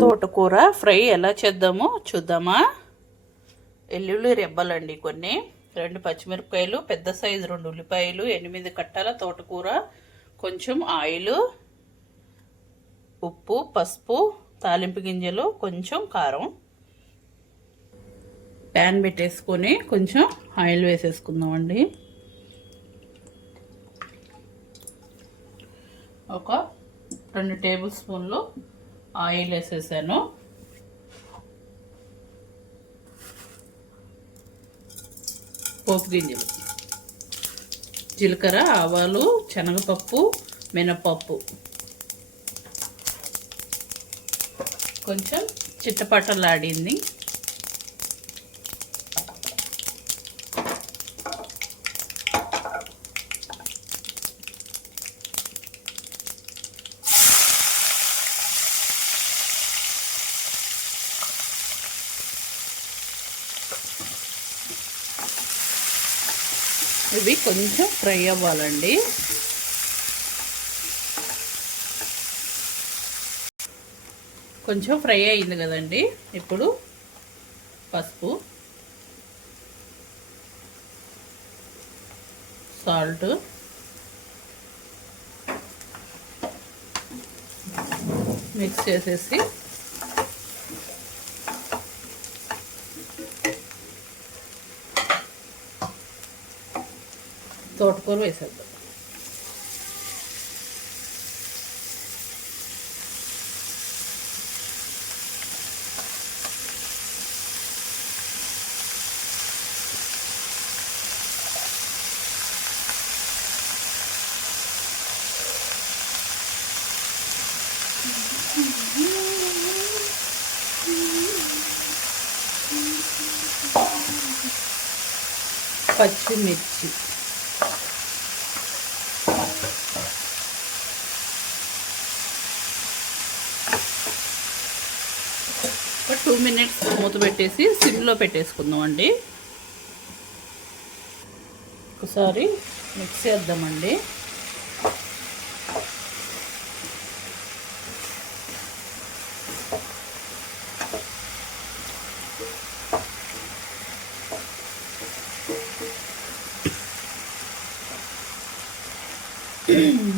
తోటకూర ఫ్రై ఎలా చేద్దామో చూద్దామా. ఎల్లుల్లి రెబ్బలండి కొన్ని, 2 పచ్చిమిరపకాయలు, పెద్ద సైజు 2 ఉల్లిపాయలు, 8 కట్టల తోటకూర, కొంచెం ఆయిల్, ఉప్పు, పసుపు, తాలింపు గింజలు, కొంచెం కారం. ప్యాన్ పెట్టేసుకొని కొంచెం ఆయిల్ వేసేసుకుందామండి. ఒక 2 టేబుల్ స్పూన్లు ఆయిల్ వేసేసాను. పోపు గింజలు, జీలకర్ర, ఆవాలు, శనగపప్పు, మినపప్పు, కొంచెం చిట్టపట్టలాడింది. ఇవి కొంచెం ఫ్రై అవ్వాలండి. కొంచెం ఫ్రై అయింది కదండి. ఇప్పుడు పసుపు, సాల్ట్, మిక్స్ చేసేసి తోటకూర వేసేద్దాం. పచ్చిమిర్చి, ఒక 2 మినిట్స్ మూత పెట్టేసి సిమ్లో పెట్టేసుకుందాం అండి. ఒకసారి మిక్స్ చేద్దామండి.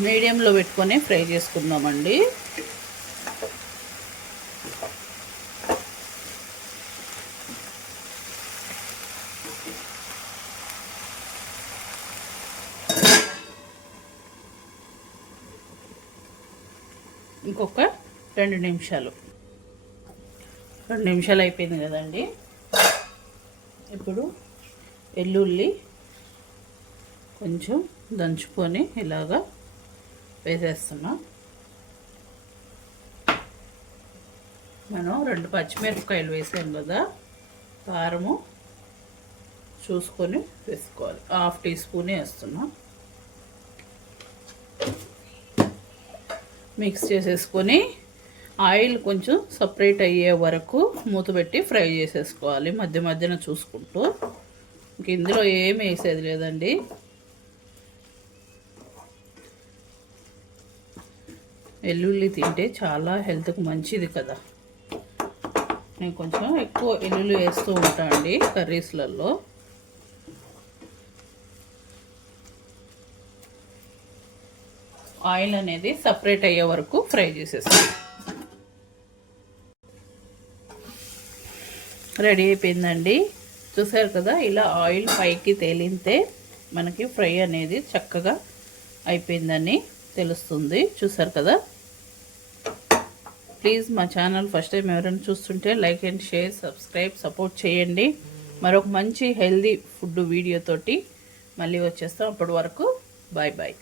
మీడియంలో పెట్టుకొని ఫ్రై చేసుకుందామండి. ఇంకొక 2 నిమిషాలు అయిపోయింది కదండి. ఇప్పుడు వెల్లుల్లి కొంచెం దంచుకొని ఇలాగా వేసేస్తున్నా. మనం 2 పచ్చిమిరపకాయలు వేసాం కదా, కారము చూసుకొని వేసుకోవాలి. 1/2 టీ స్పూన్ వేస్తున్నా. మిక్స్ చేసేసుకొని ఆయిల్ కొంచెం సపరేట్ అయ్యే వరకు మూత పెట్టి ఫ్రై చేసేసుకోవాలి, మధ్య మధ్యన చూసుకుంటూ. ఇంక ఇందులో ఏమి వేసేది లేదండి. వెల్లుల్లి తింటే చాలా హెల్త్కి మంచిది కదా. నేను కొంచెం ఎక్కువ వెల్లుల్లి వేస్తూ ఉంటాను అండి కర్రీస్లలో. ఆయిల్ అనేది సపరేట్ అయ్యే వరకు ఫ్రై చేసేస్తాను. రెడీ అయిపోయిందండి. చూసారు కదా, ఇలా ఆయిల్ పైకి తేలితే మనకి ఫ్రై అనేది చక్కగా అయిపోయిందని తెలుస్తుంది. చూసారు కదా. ప్లీజ్ మా ఛానల్ ఫస్ట్ టైం ఎవరైనా చూస్తుంటే like and share, subscribe, support చేయండి. మరొక మంచి హెల్దీ ఫుడ్ వీడియోతోటి మళ్ళీ వచ్చేస్తాం. అప్పటి వరకు బాయ్ బాయ్.